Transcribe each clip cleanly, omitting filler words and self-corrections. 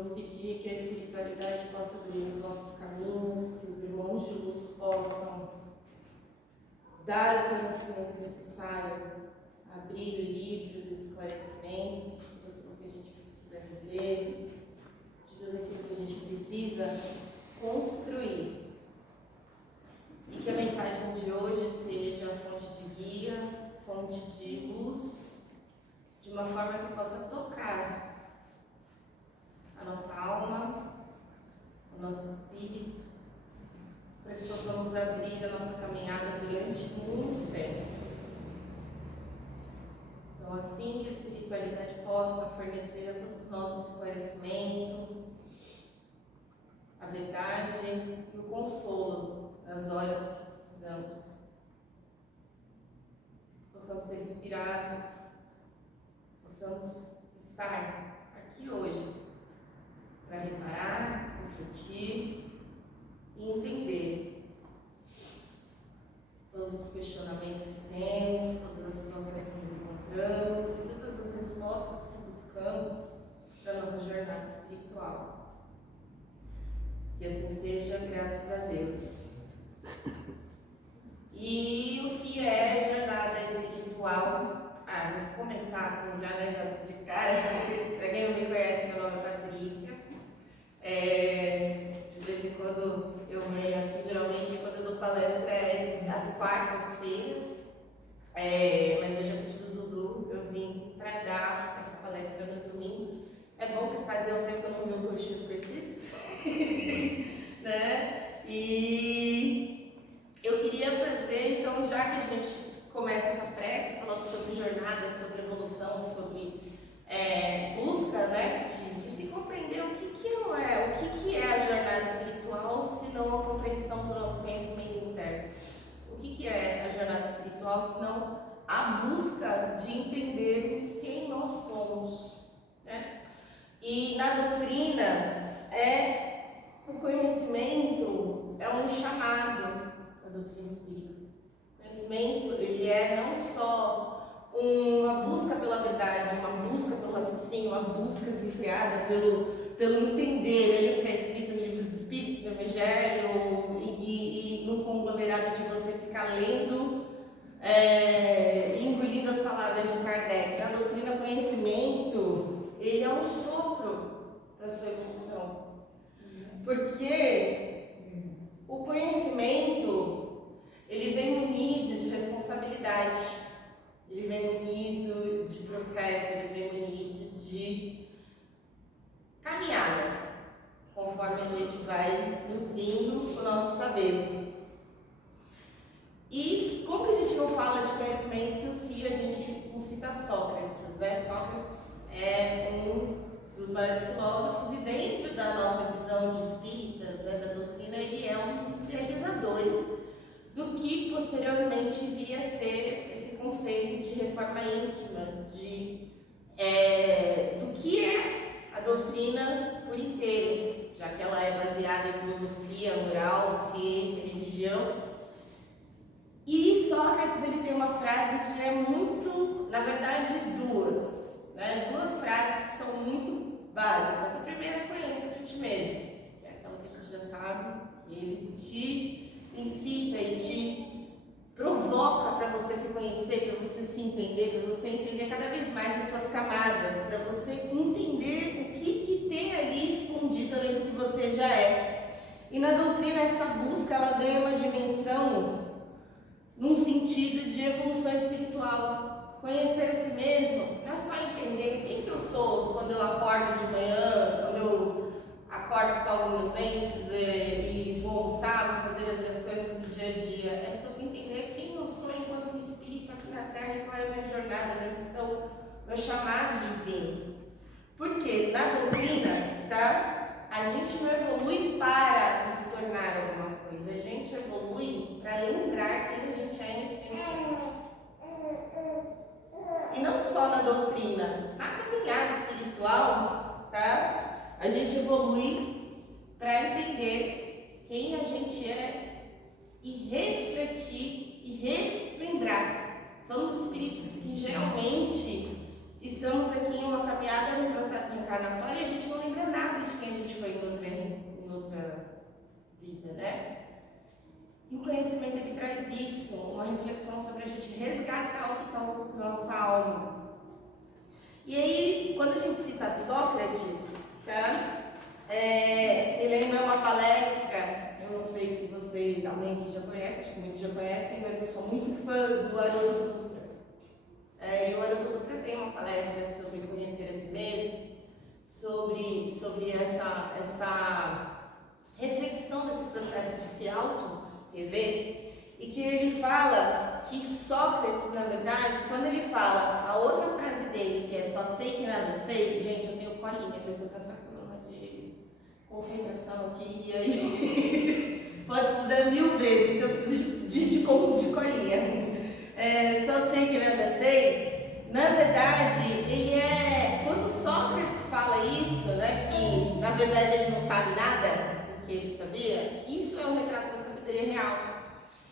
Vamos pedir que a espiritualidade possa abrir os nossos caminhos, que os irmãos de luz possam dar o conhecimento necessário, abrir o livro do esclarecimento de tudo aquilo que a gente precisa viver, de tudo aquilo que a gente precisa construir. E que a mensagem de hoje seja fonte de guia, fonte de luz, de uma forma que possa tocar a nossa alma, o nosso espírito, para que possamos abrir a nossa caminhada durante muito tempo. Então, assim que a espiritualidade possa fornecer a todos nós um esclarecimento, a verdade e o consolo nas horas que precisamos, possamos ser inspirados, possamos estar aqui hoje para reparar, refletir e entender todos os questionamentos que temos, todas as situações que nos encontramos e todas as respostas que buscamos para a nossa jornada espiritual. Que assim seja, graças a Deus. E o que é jornada espiritual? Vou começar assim já de cara. Para quem não me conhece, meu nome é Patrícia. De vez em quando eu venho aqui, geralmente quando eu dou palestra é às quartas-feiras, mas hoje a pedido do Dudu eu vim para dar essa palestra no domingo. É bom que fazia um tempo que eu não vi os rostinhos conhecidos, né? E eu queria fazer, então, já que a gente começa essa prece falando sobre jornada, sobre evolução, sobre busca, né, de se compreender o que é a jornada espiritual, se não a compreensão do nosso conhecimento interno. O que é a jornada espiritual, se não a busca de entendermos quem nós somos, né? E na doutrina, o conhecimento é um chamado da doutrina espírita. O conhecimento, ele é não só uma busca pela verdade, uma busca pelo raciocínio, uma busca desenfreada pelo entender, ele está escrito no Livro dos Espíritos, no Evangelho, e no conglomerado de você ficar lendo e engolindo as palavras de Kardec. Na doutrina, conhecimento, ele é um sopro para a sua evolução. Porque o conhecimento, ele vem munido de responsabilidade, ele vem munido de processo, ele vem munido de caminhada, conforme a gente vai nutrindo o nosso saber. E como que a gente não fala de conhecimento se a gente não cita Sócrates, né? Sócrates é um dos maiores filósofos e dentro da nossa visão de espíritas, né, da doutrina, ele é um dos idealizadores do que posteriormente viria a ser esse conceito de reforma íntima, do que é a doutrina por inteiro, já que ela é baseada em filosofia, moral, ciência, religião. E Sócrates, ele tem uma frase que é muito, na verdade, duas frases que são muito básicas. A primeira é conheça-te a ti mesmo, que é aquela que a gente já sabe, que ele te incita e te provoca para você se conhecer, para você se entender, para você entender cada vez mais as suas camadas, para você entender o que tem ali escondido além do que você já é. E na doutrina essa busca, ela ganha uma dimensão num sentido de evolução espiritual. Conhecer a si mesmo não é só entender quem que eu sou quando eu acordo de manhã, quando eu acordo, escovo meus dentes e vou almoçar, vou fazer as minhas coisas do dia a dia. É sobre entender quem eu sou enquanto espírito aqui na Terra e qual é a minha jornada, a minha missão, meu chamado divino. Porque na doutrina, a gente não evolui para nos tornar alguma coisa, a gente evolui para lembrar quem a gente é em essência. E não só na doutrina, na caminhada espiritual, a gente evolui para entender quem a gente é e refletir e relembrar. Somos espíritos que geralmente estamos aqui em uma caminhada no processo reencarnatório e a gente não lembra nada de quem a gente foi em outra vida, né? E o conhecimento ele traz isso, uma reflexão sobre a gente resgatar o que está oculto na nossa alma. E aí, quando a gente cita Sócrates, tá? Me lembra uma palestra, eu não sei se vocês, alguém aqui já conhece, acho que muitos já conhecem, mas eu sou muito fã do Haroldo Dutra. E o Haroldo Dutra tem uma palestra sobre conhecer a si mesmo, sobre essa reflexão desse processo de se auto-rever, e que ele fala que Sócrates, na verdade, quando ele fala a outra frase dele, que é só sei que nada sei, gente, eu tenho colinha, porque eu tô com essa coluna de concentração aqui, e aí pode estudar 1000 vezes, então eu preciso de colinha. Só sei que nada sei, na verdade, quando Sócrates fala isso, né, que na verdade ele não sabe nada do que ele sabia, isso é um retrato da sabedoria real.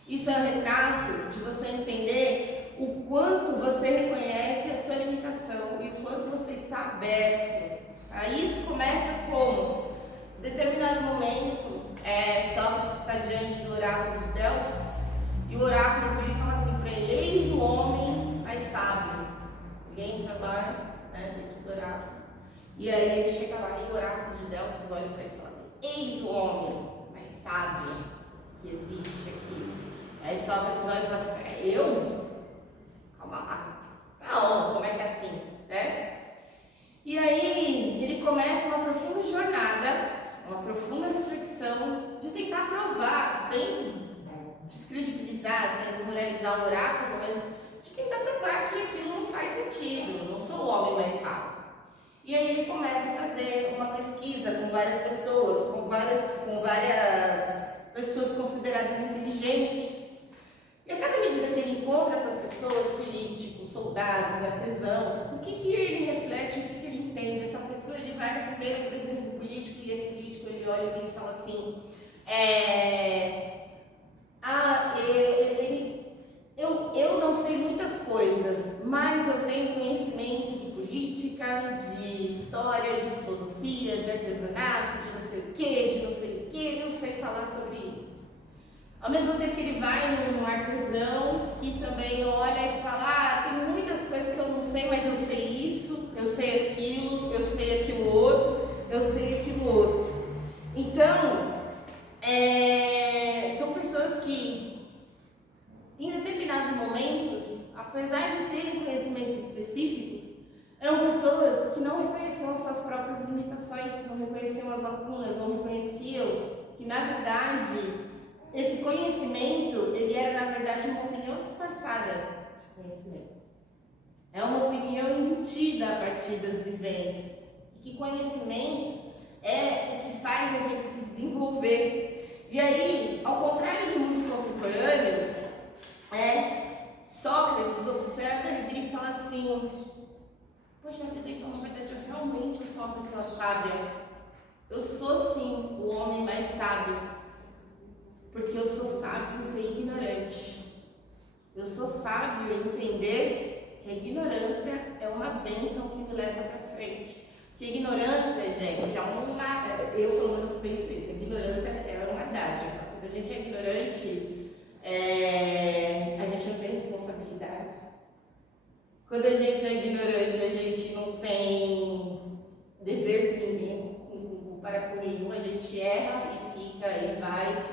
Isso é um retrato de você entender o quanto você reconhece a sua limitação e o quanto você está aberto. Isso começa como, em determinado momento, Sócrates está diante do oráculo de Delfos e o oráculo vem e fala assim para ele: eis o homem mais sábio. Ele entra lá, dentro do oráculo, e aí ele chega lá e o oráculo de Delfos olha para ele e fala assim: eis o homem mais sábio que existe aqui. Aí Sócrates olha e fala assim: eu? Calma lá. Não, como é que é assim? Né? E aí ele começa uma profunda jornada, uma profunda reflexão de tentar provar, sem descredibilizar, sem desmoralizar o oráculo, mas de tentar provar que aquilo não faz sentido, eu não sou o homem mais sábio. E aí ele começa a fazer uma pesquisa com várias pessoas, com várias pessoas consideradas inteligentes. E a cada medida que ele encontra essas pessoas, políticos, soldados, artesãos, o que ele reflete, o que ele entende? Essa pessoa, ele vai no primeiro, por exemplo, político, e esse político, ele olha e fala assim: eu não sei muitas coisas, mas eu tenho conhecimento de política, de história, de filosofia, de artesanato, de não sei o que, eu sei falar sobre isso. Ao mesmo tempo que ele vai num artesão que também olha e fala: tem muitas coisas que eu não sei, mas eu sei isso, eu sei aquilo, eu sei aquilo outro, eu sei aquilo outro. Então, são pessoas que, em determinados momentos, apesar de terem conhecimentos específicos, eram pessoas que não reconheciam as suas próprias limitações, não reconheciam as lacunas, não reconheciam que, na verdade, esse conhecimento, ele era, na verdade, uma opinião disfarçada de conhecimento. É uma opinião embutida a partir das vivências. E que conhecimento é o que faz a gente se desenvolver. E aí, ao contrário de muitos contemporâneos, Sócrates observa e vira e fala assim: poxa vida, então na verdade eu realmente sou uma pessoa sábia. Eu sou sim o homem mais sábio. Porque eu sou sábio em ser ignorante. Eu sou sábio em entender que a ignorância é uma bênção que me leva para frente. Porque ignorância, gente, eu pelo menos penso isso, a ignorância é uma dádiva. Quando a gente é ignorante, a gente não tem responsabilidade. Quando a gente é ignorante, a gente não tem dever com ninguém, para com nenhum, a gente erra e fica e vai.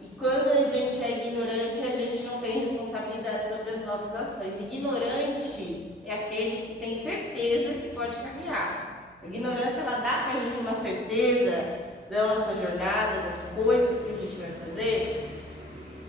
E quando a gente é ignorante, a gente não tem responsabilidade sobre as nossas ações. Ignorante é aquele que tem certeza que pode caminhar. A ignorância, ela dá pra gente uma certeza da nossa jornada, das coisas que a gente vai fazer,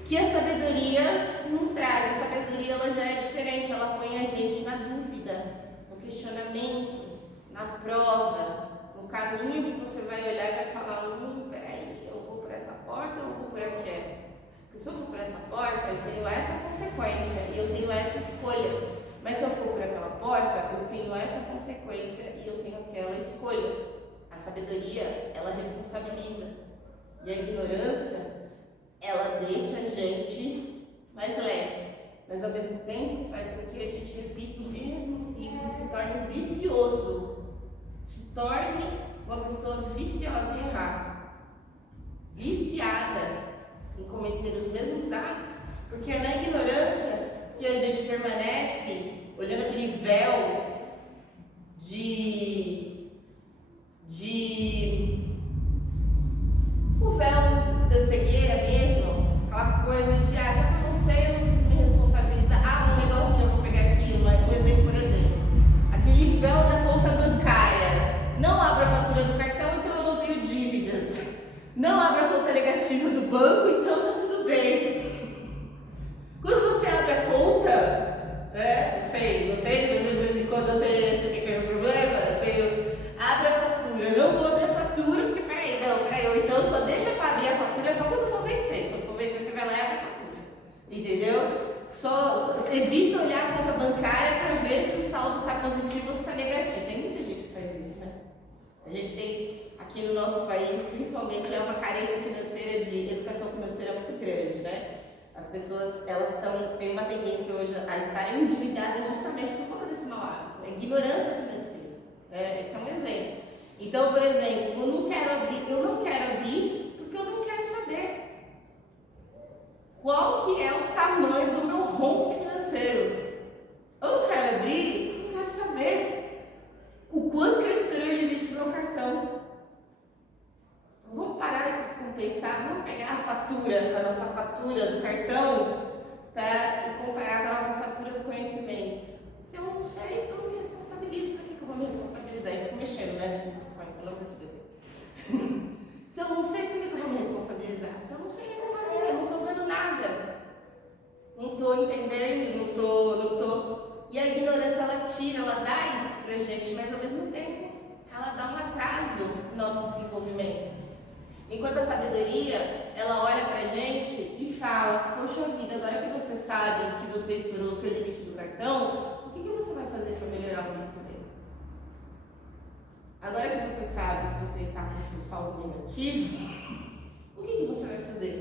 que a sabedoria não traz. A sabedoria, ela já é diferente, ela põe a gente na dúvida, no questionamento, na prova, no caminho que você vai olhar e vai falar: peraí, eu vou por essa porta ou eu vou por aquela? Porque se eu for por essa porta, eu tenho essa consequência e eu tenho essa escolha. Mas se eu for por aquela porta, eu tenho essa consequência e eu tenho aquela escolha. A sabedoria, ela responsabiliza. E a ignorância, ela deixa a gente mais leve. Mas ao mesmo tempo faz com que a gente repita o mesmo ciclo, se torne vicioso. torne uma pessoa viciosa em errar, viciada em cometer os mesmos atos, porque é na ignorância que a gente permanece olhando aquele véu o véu da cegueira mesmo, aquela coisa de, já que eu não sei, eu não preciso me responsabilizar. Um negócio que eu vou pegar aqui, um exemplo, por exemplo, aquele véu da conta bancária. Não abro a fatura do cartão, então eu não tenho dívidas. Não abro a conta negativa do banco, então tá tudo bem. Quando você abre a conta, não sei, vocês, mas de vez em quando eu tenho esse pequeno problema, abre a fatura, eu não vou abrir a fatura, porque peraí, então só deixa para abrir a fatura só quando for vencer. Quando for vencer, você vai lá e abre a fatura. Entendeu? Só evita olhar a conta bancária para ver se o saldo está positivo ou se está negativo. Tem muita gente que faz isso, né? A gente tem aqui no nosso país, principalmente, uma carência financeira, de educação financeira muito grande, né? As pessoas, têm uma tendência hoje a estarem endividadas justamente por conta desse mau hábito. É ignorância financeira. Esse é um exemplo. Então, por exemplo, eu não quero abrir porque eu não quero saber qual que é o tamanho do meu rombo financeiro. Eu não quero abrir porque eu quero saber o quanto que eu estourei o limite do meu cartão. Então, vamos parar de compensar, vamos pegar a nossa fatura do cartão, tá? E comparar com a nossa fatura do conhecimento. Se eu não sei, eu não me responsabilizo. Por que eu vou me responsabilizar? Eu fico mexendo, né? Nesse microfone, pelo amor de Deus. Se eu não sei, por que eu vou me responsabilizar? Se eu não sei, eu não estou vendo nada. Não estou entendendo, não estou. E a ignorância, ela dá isso pra gente, mas ao mesmo tempo, ela dá um atraso no nosso desenvolvimento. Enquanto a sabedoria, ela olha pra gente e fala: poxa vida, agora que você sabe que você estourou o seu limite do cartão, o que você vai fazer para melhorar o risco dele? Agora que você sabe que você está com um saldo negativo, o que você vai fazer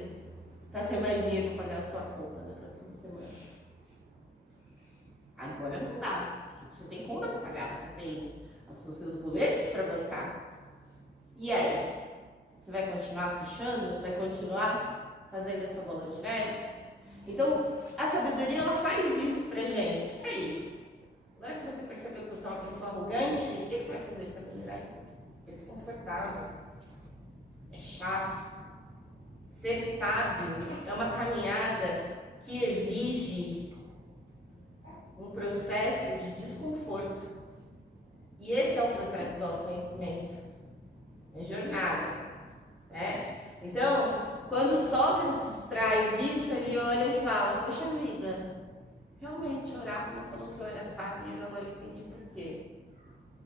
para ter mais dinheiro para pagar a sua conta na próxima semana? Agora não dá, porque você tem conta para pagar, você tem os seus boletos para bancar. E aí? Você vai continuar fechando? Vai continuar fazendo essa bola de neve? Então, a sabedoria, ela faz isso pra gente. E aí? Agora que você percebeu que você é uma pessoa arrogante, o que você vai fazer para melhorar isso? É desconfortável. É chato. Ser sábio é uma caminhada que exige um processo de desconforto. E esse é o processo do autoconhecimento. É jornada. Então, quando Sócrates traz isso, ele olha e fala: poxa vida, realmente Oráculo falou que eu era sábio e eu agora entendi por quê.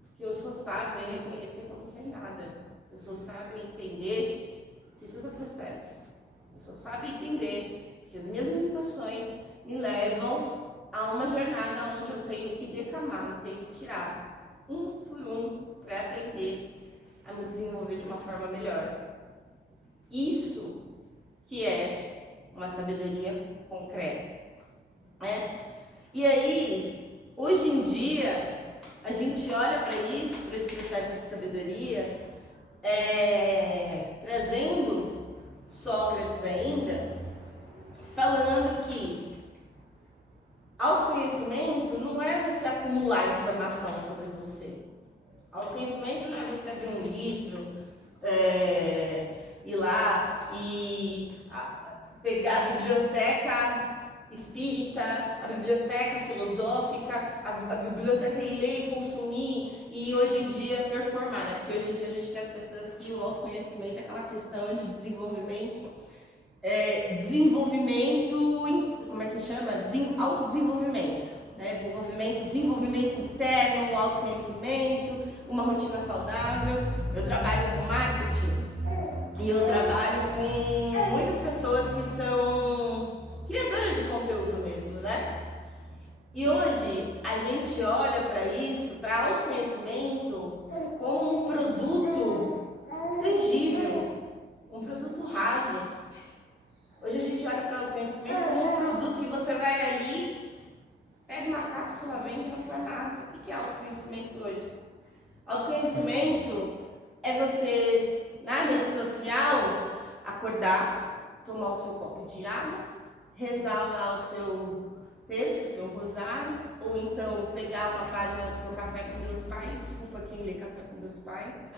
Porque eu sou sábio em reconhecer que eu não sei nada. Eu sou sábio em entender que tudo é processo. Eu sou sábio em entender que as minhas limitações me levam a uma jornada onde eu tenho que decamar, eu tenho que tirar um por um para aprender a me desenvolver de uma forma melhor. Isso que é uma sabedoria concreta. E aí, hoje em dia, a gente olha para isso, para esse processo de sabedoria, trazendo Sócrates ainda, falando que autoconhecimento não é você acumular informação sobre você. Autoconhecimento não é você abrir um livro, ir lá e pegar a biblioteca espírita, a biblioteca filosófica, a biblioteca e ler e consumir e hoje em dia performar, né? Porque hoje em dia a gente tem as pessoas que o autoconhecimento é aquela questão de desenvolvimento, como é que chama? Autodesenvolvimento, né? Desenvolvimento interno, autoconhecimento, uma rotina saudável. Eu trabalho com marketing e eu trabalho com muitas pessoas que são criadoras de conteúdo mesmo, né? E hoje a gente olha para isso, para autoconhecimento, como um produto tangível, um produto raso. Hoje a gente olha para o autoconhecimento como um produto que você vai ali, pega uma cápsula, vende na farmácia. O que é autoconhecimento hoje? Autoconhecimento é você, na rede social, acordar, tomar o seu copo de água, rezar lá o seu terço, o seu rosário, ou então pegar uma página do seu Café com Deus Pai. Desculpa quem lê Café com Deus Pai,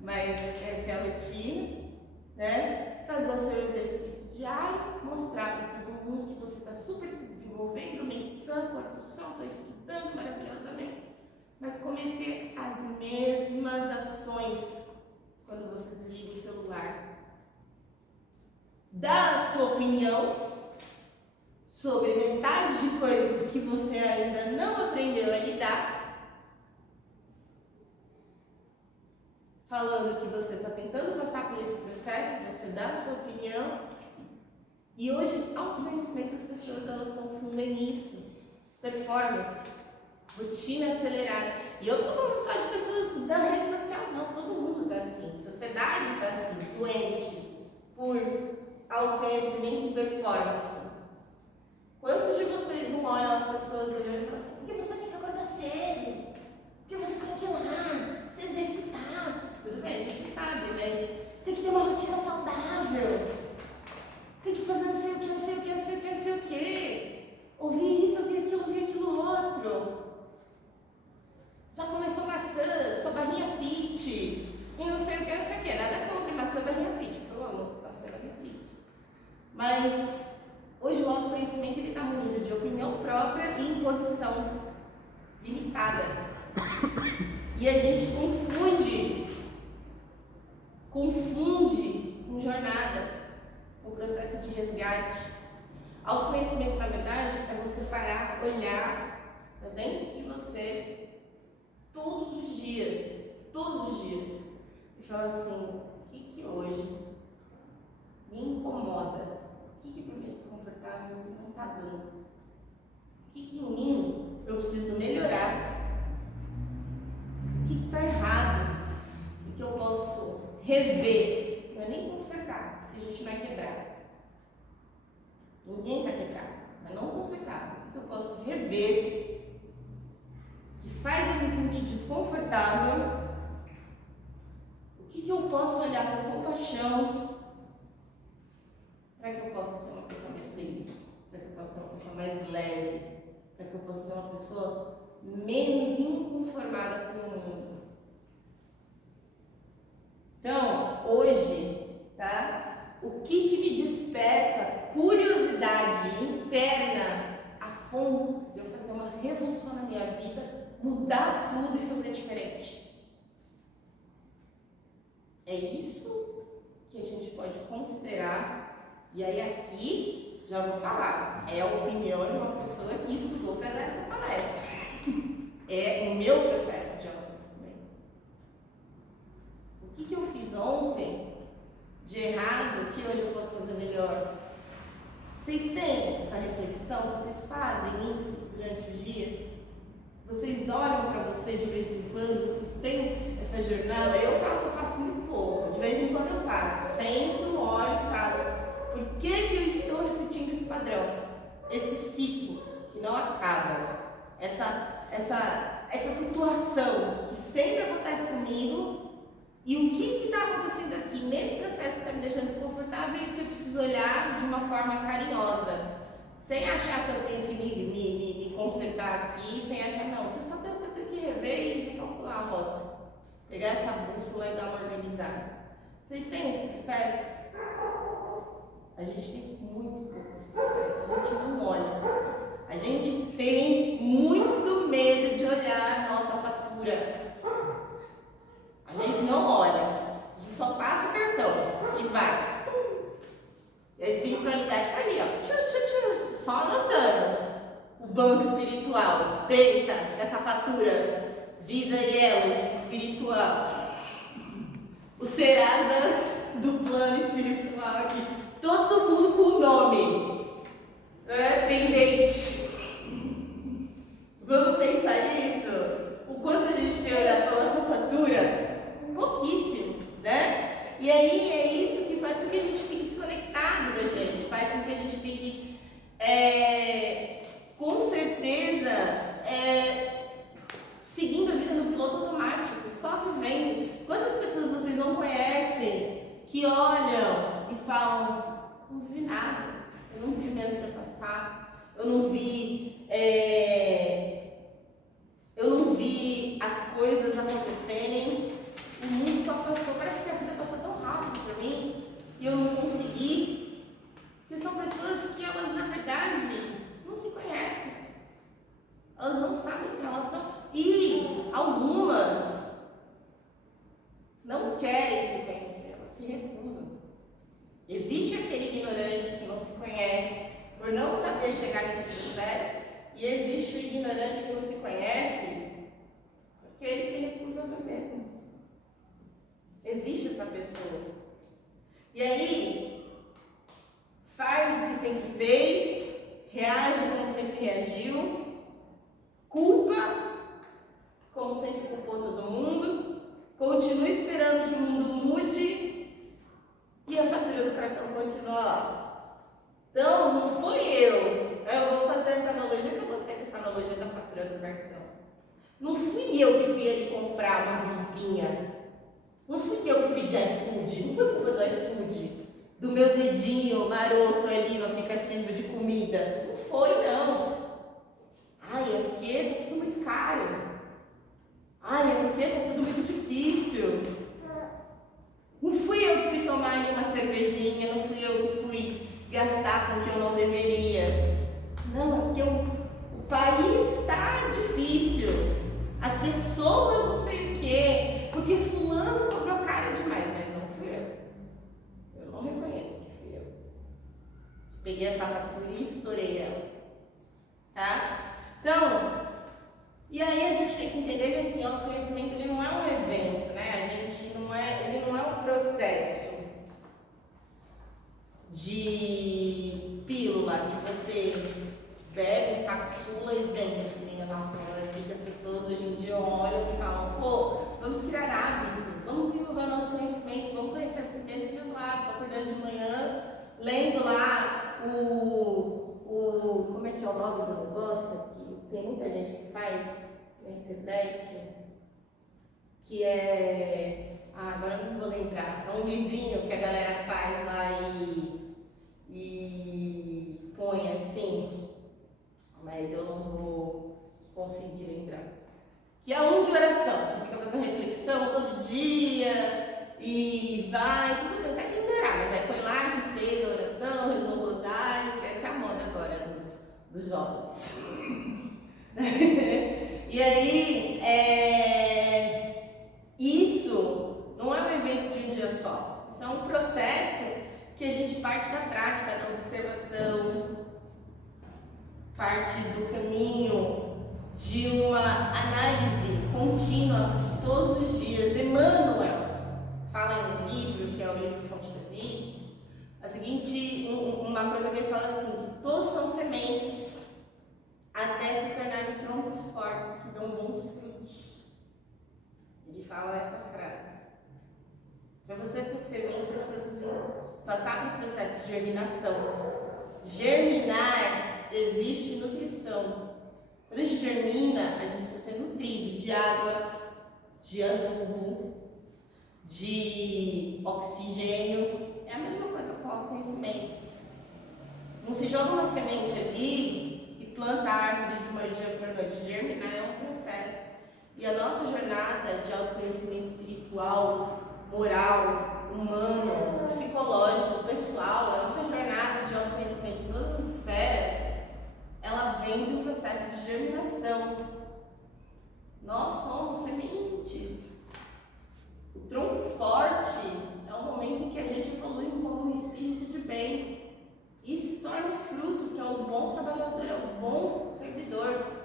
mas essa é a rotina, né? Fazer o seu exercício diário, mostrar para todo mundo que você está super se desenvolvendo, mente sã, corpo sã, está estudando maravilhosamente, mas cometer as mesmas ações quando você desliga o celular. Dar a sua opinião sobre metade de coisas que você ainda não aprendeu a lidar, falando que você está tentando passar por esse processo, você dá a sua opinião. E hoje, autoconhecimento, as pessoas elas confundem isso. Performance, rotina acelerada. E eu não estou falando só de pessoas da rede social, não. Todo mundo está assim. Sociedade está assim, doente por autoconhecimento e performance. Quantos de vocês não olham as pessoas olhando e falam assim, porque você tem que acordar cedo, porque você tem que ir lá, se exercitar. Tudo bem, a gente sabe, né? Tem que ter uma rotina saudável, tem que fazer não sei o que, não sei o que, não sei o que, não sei o que. Ouvir isso, ouvir aquilo outro. Já começou maçã, sua barrinha fit, e não sei o que, não sei o que. Nada contra maçã, barrinha fit, porque eu amo maçã, barrinha fit. Mas hoje o autoconhecimento está munido de opinião própria e imposição limitada. E a gente confunde isso. Confunde com jornada, com processo de resgate. Autoconhecimento, na verdade, é você parar, olhar para dentro de você todos os dias, e falar assim, o que hoje me incomoda? O que para mim é desconfortável que não está dando? O que em mim eu preciso melhorar? O que está errado? E que eu posso rever? Não é nem consertar, porque a gente não é quebrado. Ninguém está quebrado, mas não consertar. O que eu posso rever? Que faz eu me sentir desconfortável? O que eu posso olhar com compaixão? Para que eu possa ser uma pessoa mais feliz, para que eu possa ser uma pessoa mais leve, para que eu possa ser uma pessoa menos inconformada com o mundo. Então, hoje, tá? O que me desperta curiosidade interna a ponto de eu fazer uma revolução na minha vida, mudar tudo e fazer diferente? É isso que a gente pode considerar. E aí aqui, já vou falar, é a opinião de uma pessoa que estudou para dar essa palestra. É o meu processo de autoconhecimento. O que eu fiz ontem de errado que hoje eu posso fazer melhor? Vocês têm essa reflexão? Vocês fazem isso durante o dia? Vocês olham para você de vez em quando? Vocês têm essa jornada? Eu falo que eu faço muito pouco. De vez em quando eu faço. Sento, olho e falo. Por que eu estou repetindo esse padrão? Esse ciclo que não acaba. Essa situação que sempre acontece comigo. E o que está acontecendo aqui nesse processo que está me deixando desconfortável e que eu preciso olhar de uma forma carinhosa. Sem achar que eu tenho que me consertar aqui, sem achar, não, eu só tenho que rever e recalcular a rota. Pegar essa bússola e dar uma organizada. Vocês têm esse processo? A gente tem muito pouco esse processo, a gente não olha. A gente tem muito medo de olhar a nossa fatura. A gente não olha, a gente só passa o cartão e vai. E a espiritualidade está ali, ó, só anotando. O banco espiritual, pensa essa fatura, Visa e Elo espiritual. O Serasa do plano espiritual aqui. Todo mundo com nome, pendente. Vamos pensar nisso? O quanto a gente tem olhado pela nossa fatura? Pouquíssimo, né? E aí é isso que faz com que a gente fique desconectado da gente, faz com que a gente fique, com certeza, seguindo a vida no que olham e falam, não vi nada, eu não vi minha vida passar, eu não vi as coisas acontecerem, o mundo só passou, parece que a vida passou tão rápido para mim, e eu não consegui, porque são pessoas que elas, na verdade, não se conhecem, elas não sabem quem elas são, e algumas não querem se conhecer, elas se recusam. Existe aquele ignorante que não se conhece por não saber chegar nesse processo, e existe o ignorante que não se conhece porque ele se recusa a ver mesmo. Existe essa pessoa. E aí, faz o que sempre fez, reage como sempre reagiu, culpa como sempre culpou todo mundo, continua esperando que o mundo mude e a fatura do cartão continua lá. Então, não fui eu vou fazer essa analogia, que eu gostei dessa analogia da fatura do cartão. Não fui eu que fui ali comprar uma blusinha, não fui eu que pedi iFood, não foi culpa do iFood, do meu dedinho maroto ali no aplicativo de comida. Não foi, não. Ai, é porque tá tudo muito caro. Ai, é porque tá tudo muito difícil. Não fui eu que fui tomar ali uma cervejinha, não fui eu que fui gastar com o que eu não deveria. Não, é porque o país está difícil. As pessoas não sei o quê, porque fulano cobrou caro demais, mas não fui eu. Eu não reconheço que fui eu. Peguei essa fatura e estourei ela. Tá? Então, e aí a gente tem que entender que esse autoconhecimento ele não é um evento, né? Ele não é um processo de pílula que você bebe, encapsula e vende, que nem lá fora aqui, que as pessoas hoje em dia olham e falam, pô, vamos criar hábito, vamos desenvolver o nosso conhecimento, vamos conhecer a si mesmo, que do lado, tô acordando de manhã, lendo lá como é que é o nome do negócio, que tem muita gente que faz na internet, que é, agora eu não vou lembrar, é um livrinho que a galera faz lá e põe assim, mas eu não vou conseguir lembrar. Que é um de oração, que fica fazendo reflexão todo dia e vai, tudo bem, até que lembrar, mas aí põe lá que fez a oração, rezou o rosário, que essa é a moda agora dos jovens. E aí, isso não é um evento de um dia só, isso é um processo que a gente parte da prática, da observação, parte do caminho de uma análise contínua de todos os dias. Emmanuel fala em um livro, que é o livro Fonte da Vida, a seguinte, uma coisa que ele fala assim, que todos são sementes até se tornarem troncos fortes que dão bons frutos. Ele fala essa frase. Para você ser semente, você precisa passar por um processo de germinação. Germinar, existe nutrição. Quando a gente germina, a gente precisa ser nutrido de água, de adubo, de oxigênio. É a mesma coisa com o autoconhecimento. Não se joga uma semente ali e planta a árvore de uma dia para noite. Germinar é um processo. E a nossa jornada de autoconhecimento espiritual, moral, humano, psicológico, pessoal, a nossa jornada de autoconhecimento em todas as esferas, ela vem de um processo de germinação. Nós somos sementes. O tronco forte é o momento em que a gente evolui como um espírito de bem e se torna o fruto, que é o bom trabalhador, é o bom servidor.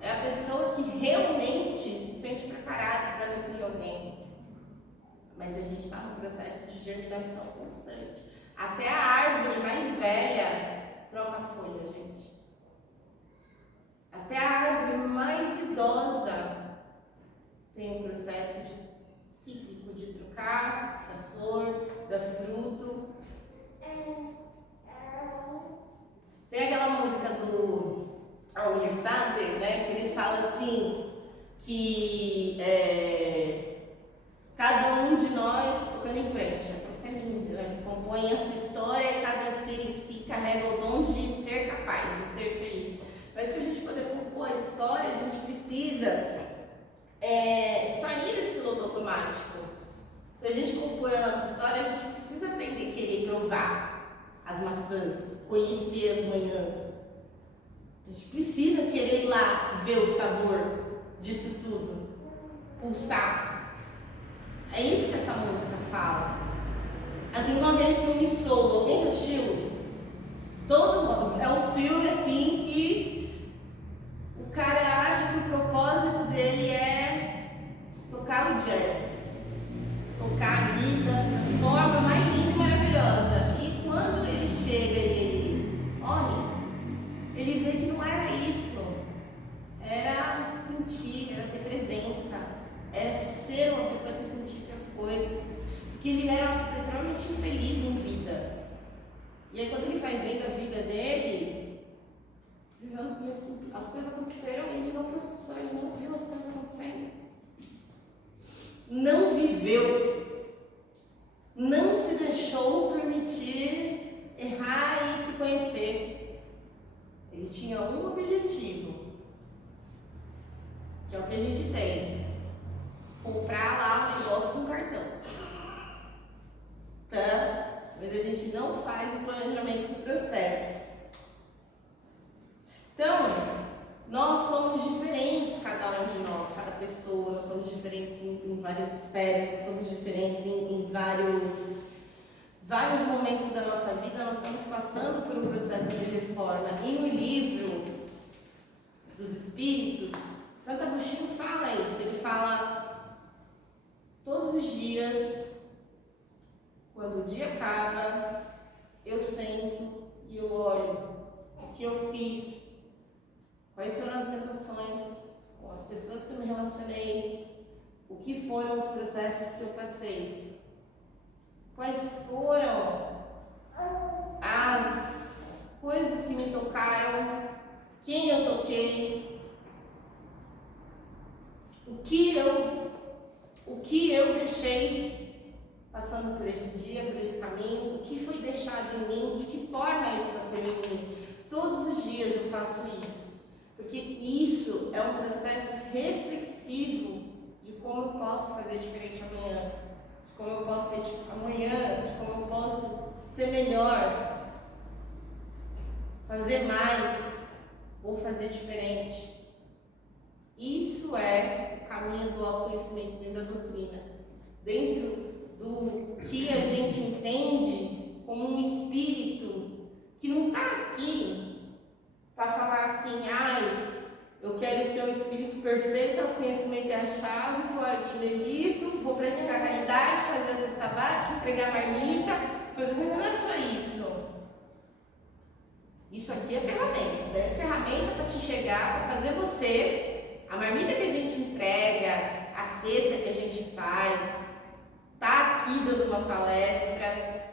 É a pessoa que realmente se sente preparada para nutrir alguém. Mas a gente está num processo de germinação constante. Até a árvore mais velha troca folha, gente. Até a árvore mais idosa tem um processo cíclico de trocar da flor, da fruto. Tem aquela música do Almir Sater, né, que ele fala assim, que cada um de nós, tocando em frente, for a nossa história, a gente precisa aprender a querer provar as maçãs, conhecer as manhãs. A gente precisa querer ir lá ver o sabor disso tudo, pulsar. É isso que essa música fala. Assim como aquele filme Soul, alguém já assistiu? É um filme assim que o cara acha que o propósito dele é tocar o jazz, tocar a vida da forma mais linda e maravilhosa. E quando ele chega e ele morre, ele vê que não era isso. Era sentir, era ter presença, era ser uma pessoa que sentisse as coisas. Porque ele era uma pessoa extremamente infeliz em vida. E aí quando ele vai vendo a vida dele, as coisas aconteceram e ele não processou, ele não viu as coisas acontecendo. Não viveu. Não se deixou permitir errar e se conhecer. Ele tinha um objetivo, que é o que a gente tem: comprar lá um negócio com cartão. Tá? Mas a gente não faz o planejamento do processo. Então, nós somos diferentes, cada um de nós, cada pessoa. Nós somos diferentes em várias esferas, nós somos diferentes em vários momentos da nossa vida. Nós estamos passando por um processo de reforma. E no livro dos Espíritos, Santo Agostinho fala isso. Ele fala: todos os dias, quando o dia acaba, eu sento e eu olho o que eu fiz, quais foram as minhas ações, com as pessoas que eu me relacionei, o que foram os processos que eu passei, quais foram as coisas que me tocaram, quem eu toquei, o que eu deixei passando por esse dia, por esse caminho, o que foi deixado em mim, de que forma isso bateu em mim. Todos os dias eu faço isso, porque isso é um processo reflexivo de como eu posso fazer diferente amanhã, de como eu posso ser amanhã, de como eu posso ser melhor, fazer mais ou fazer diferente. Isso é o caminho do autoconhecimento dentro da doutrina, dentro do que a gente entende como um espírito que não está aqui para falar assim: ai, eu quero ser um espírito perfeito, o conhecimento é a chave, vou ali ler livro, vou praticar caridade, fazer a cesta básica, entregar marmita. Não é só isso. Isso aqui é ferramenta, isso daí é ferramenta para te chegar, para fazer você. A marmita que a gente entrega, a cesta que a gente faz, tá aqui dando uma palestra,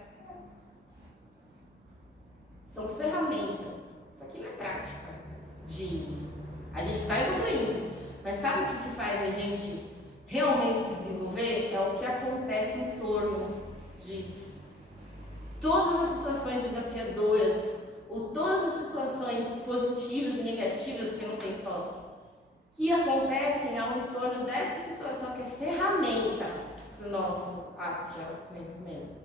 são ferramentas. Isso aqui não é prática a gente está evoluindo, mas sabe o que faz a gente realmente se desenvolver? É o que acontece em torno disso. Todas as situações desafiadoras, ou todas as situações positivas e negativas, porque não tem só, que acontecem ao entorno dessa situação, que é ferramenta para o nosso ato de autoconhecimento.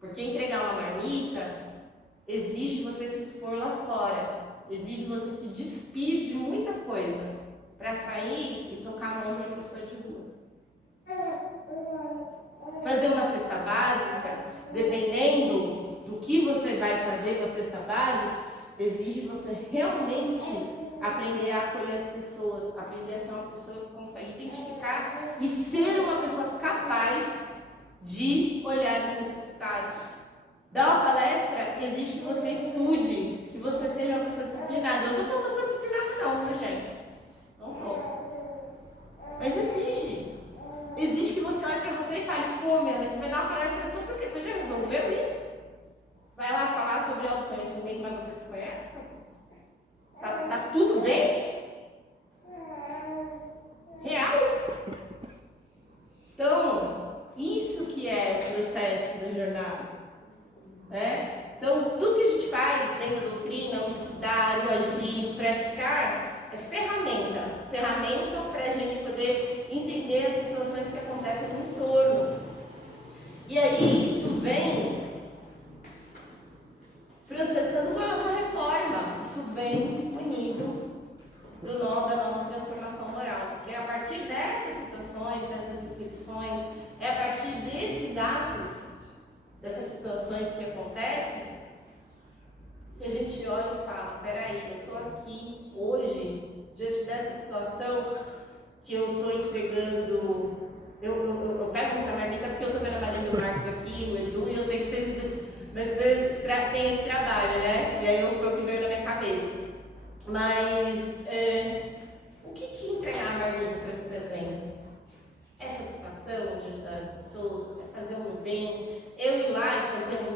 Porque entregar uma marmita exige você se expor lá fora, exige você se despir de muita coisa para sair e tocar a mão de uma pessoa de rua. Fazer uma cesta básica, dependendo do que você vai fazer com a cesta básica, exige você realmente aprender a acolher as pessoas, aprender a ser uma pessoa que consegue identificar e ser uma pessoa capaz de olhar as necessidades. Dar uma palestra exige que você estude, que você seja uma pessoa disciplinada. Eu não estou falando que eu sou disciplinada não, viu, gente? Não estou. Mas exige. Exige que você olhe para você e fale: pô, meu, você vai dar uma palestra só porque você já resolveu isso? Vai lá falar sobre autoconhecimento, mas você se conhece? Tá tudo bem? Real? Então, isso que é o processo da jornada, né? Então, tudo que a gente faz dentro da doutrina, o estudar, o agir, o praticar, é ferramenta dessas situações, dessas reflexões, é a partir desses atos, dessas situações que acontecem, que a gente olha e fala, peraí, eu estou aqui hoje, diante dessa situação, que eu estou entregando, eu pego muita marmita porque eu estou vendo a Marisa e o Marcos aqui, o Edu, e eu sei que vocês, mas tem esse trabalho, né? E aí foi o que veio na minha cabeça. Mas, o que entregar a marmita está me trazendo? É satisfação de ajudar as pessoas? É fazer o meu bem? Eu ir lá e fazer o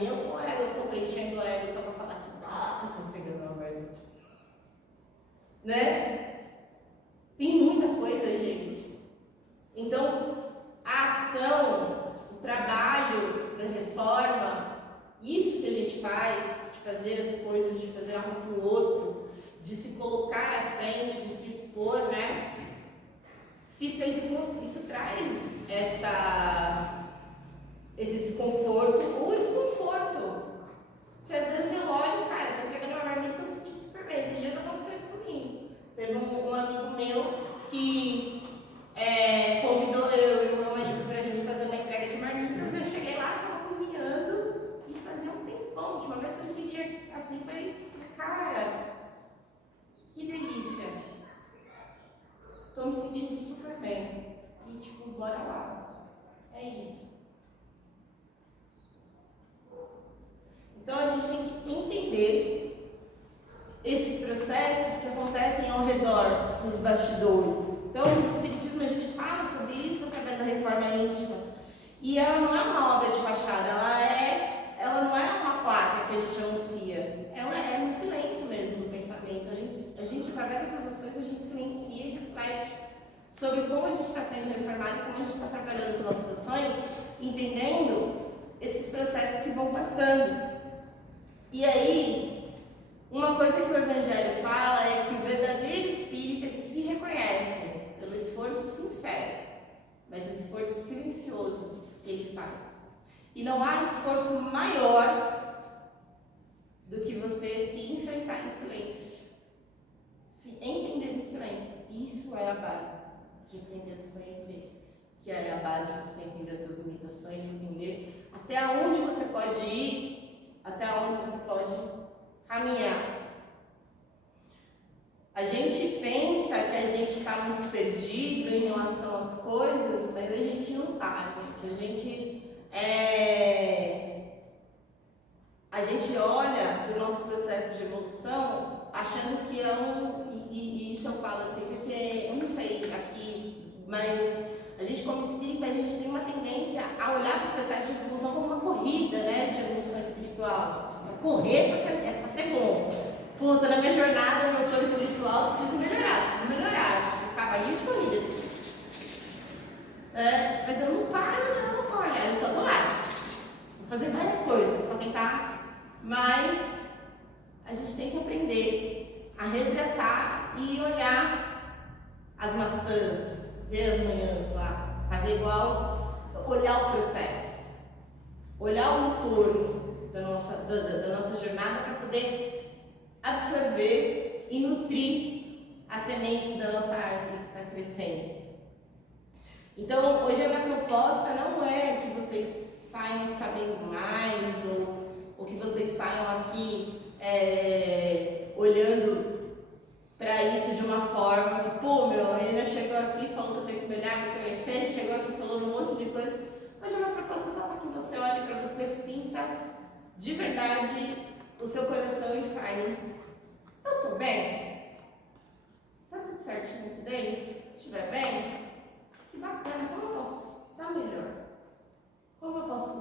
meu? Ou eu estou preenchendo o ego só para falar que, nossa, eu estou entregando uma marmita? Né? Tem muita coisa, gente. Então, a ação, o trabalho da reforma, isso que a gente faz, de fazer as coisas, de fazer algo para o outro, de se colocar à frente, de se expor, né? Se feito com isso traz esse desconforto ou desconforto. Porque às vezes eu olho, cara, tô entregando uma marmita e tô me sentindo super bem. Esses dias aconteceu isso comigo. Teve um amigo meu que convidou eu e o meu marido pra gente fazer uma entrega de marmitas. Eu cheguei lá, tava cozinhando e fazia um tempão. A última vez que eu me sentia assim, falei, cara, que delícia. Tô me sentindo super bem. E tipo, bora lá. É isso. Então a gente tem que entender esses processos que acontecem ao redor, nos bastidores. Então, no Espiritismo a gente fala sobre isso através da reforma íntima. E ela não é uma obra de fachada, ela não é uma placa que a gente anuncia. Ela é um silêncio mesmo do pensamento. A gente através dessas ações, a gente silencia e reflete sobre como a gente está sendo reformado e como a gente está trabalhando com nossas ações, entendendo esses processos que vão passando. E aí, uma coisa que o Evangelho fala é que o verdadeiro espírita ele se reconhece pelo esforço sincero, mas o esforço silencioso que ele faz. E não há esforço maior do que você se enfrentar em silêncio, se entender em silêncio. Isso é a base de aprender a se conhecer, que é a base de você entender as suas limitações, entender até onde você pode ir, até onde você pode caminhar. A gente pensa que a gente está muito perdido em relação às coisas, mas a gente não está, gente. A gente olha para o nosso processo de evolução achando que e isso eu falo assim, porque eu não sei aqui, mas a gente como espírita, a gente tem uma tendência a olhar para o processo de evolução como uma corrida, né, de evolução espiritual. Correr para ser bom. Pô, tô na minha jornada, no meu plano espiritual, preciso melhorar, tipo, cavalinho de corrida. Mas eu não paro, não, olha, eu só tô lá. Vou fazer várias coisas para tentar, mas a gente tem que aprender a resgatar e olhar as maçãs, ver as manhãs lá, fazer igual, olhar o processo, olhar o entorno da nossa jornada para poder absorver e nutrir as sementes da nossa árvore que está crescendo. Então, hoje a minha proposta não é que vocês saiam sabendo mais ou que vocês saiam aqui olhando para isso de uma forma que, pô, a menina chegou aqui, falou que eu tenho que melhorar, me conhecer, chegou aqui falando um monte de coisa. Hoje a minha proposta é só para que você olhe, para você sinta de verdade o seu coração e fale, eu tô bem? Tá tudo certinho aqui dentro? Estiver bem? Que bacana, como eu posso estar melhor? Como eu posso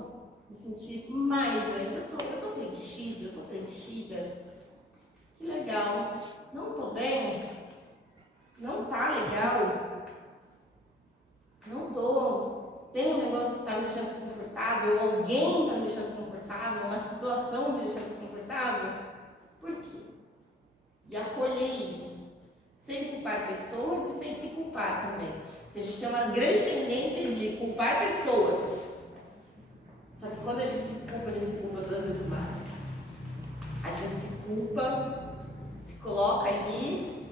me sentir mais ainda? Eu tô preenchida. Que legal. Não tô bem? Não tá legal? Não tô. Tem um negócio que tá me deixando desconfortável, alguém tá me deixando desconfortável, uma situação me deixando desconfortável? Por quê? E acolher isso. Sem culpar pessoas e sem se culpar também. Porque a gente tem uma grande tendência de culpar pessoas. Só que quando a gente se culpa 2 vezes mais. A gente se culpa, se coloca ali.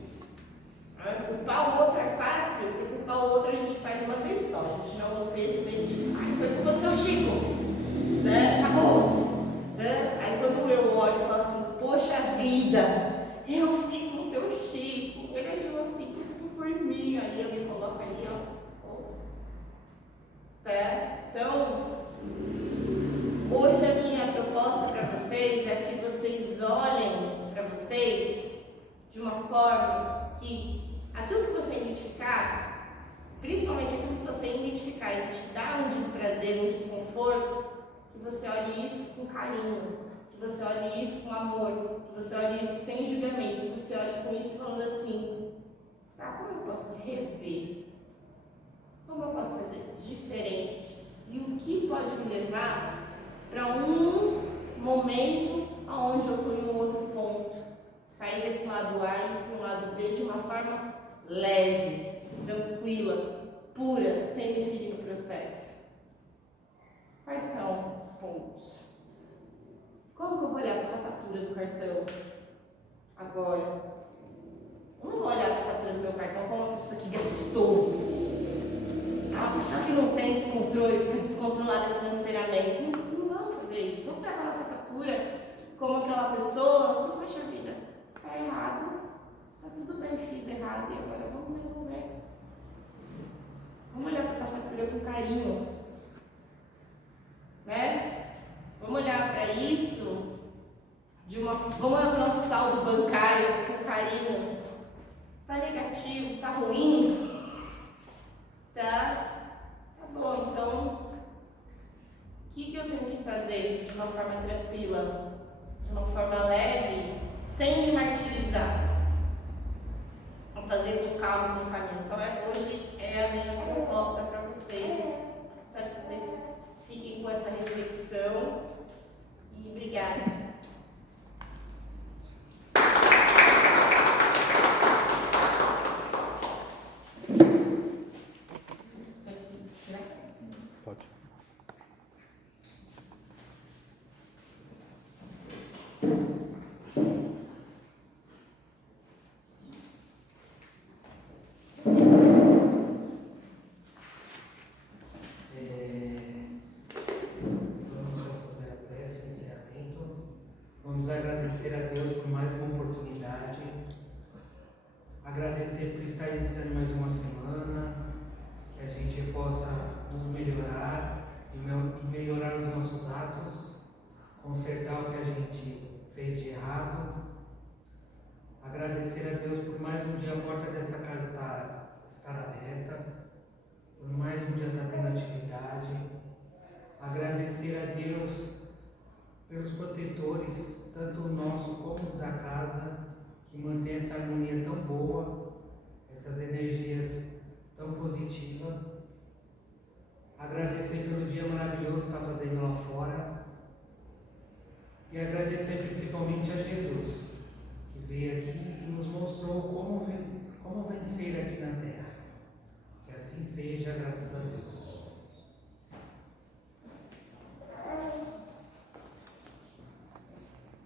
Culpar o outro é fácil, porque e que te dá um desprazer, um desconforto, que você olhe isso com carinho, que você olhe isso com amor, que você olhe isso sem julgamento, que você olhe com isso falando assim, tá, como eu posso rever? Como eu posso fazer diferente? E o que pode me levar para um momento onde eu estou em um outro ponto? Sair desse lado A e ir para um lado B de uma forma leve, tranquila, pura, sem me ferir no processo. Quais são os pontos? Como que eu vou olhar para essa fatura do cartão agora? Eu não vou olhar para a fatura do meu cartão como uma pessoa que gastou. Uma pessoa que não tem descontrole, que é descontrolada financeiramente. Não vamos fazer isso. Vamos pegar a nossa fatura como aquela pessoa que, poxa vida, tá errado. Tá tudo bem que fiz errado e agora vamos resolver. Vamos olhar para essa fatura com carinho. Né? Vamos olhar para isso vamos olhar para o nosso saldo bancário com carinho. Tá negativo, tá ruim? Tá bom, então o que eu tenho que fazer de uma forma tranquila, de uma forma leve, sem me martirizar? Vou fazer com calma no caminho. Então hoje é a minha proposta para vocês. Espero que vocês fiquem com essa reflexão e obrigada. Vamos agradecer a Deus por mais uma oportunidade, agradecer por estar iniciando mais uma semana, que a gente possa nos melhorar e melhorar os nossos atos, consertar o que a gente fez de errado. Agradecer a Deus por mais um dia a porta dessa casa estar aberta, por mais um dia estar tendo atividade. Agradecer a Deus pelos protetores, tanto o nosso como os da casa, que mantém essa harmonia tão boa, essas energias tão positivas. Agradecer pelo dia maravilhoso que está fazendo lá fora. E agradecer principalmente a Jesus, que veio aqui e nos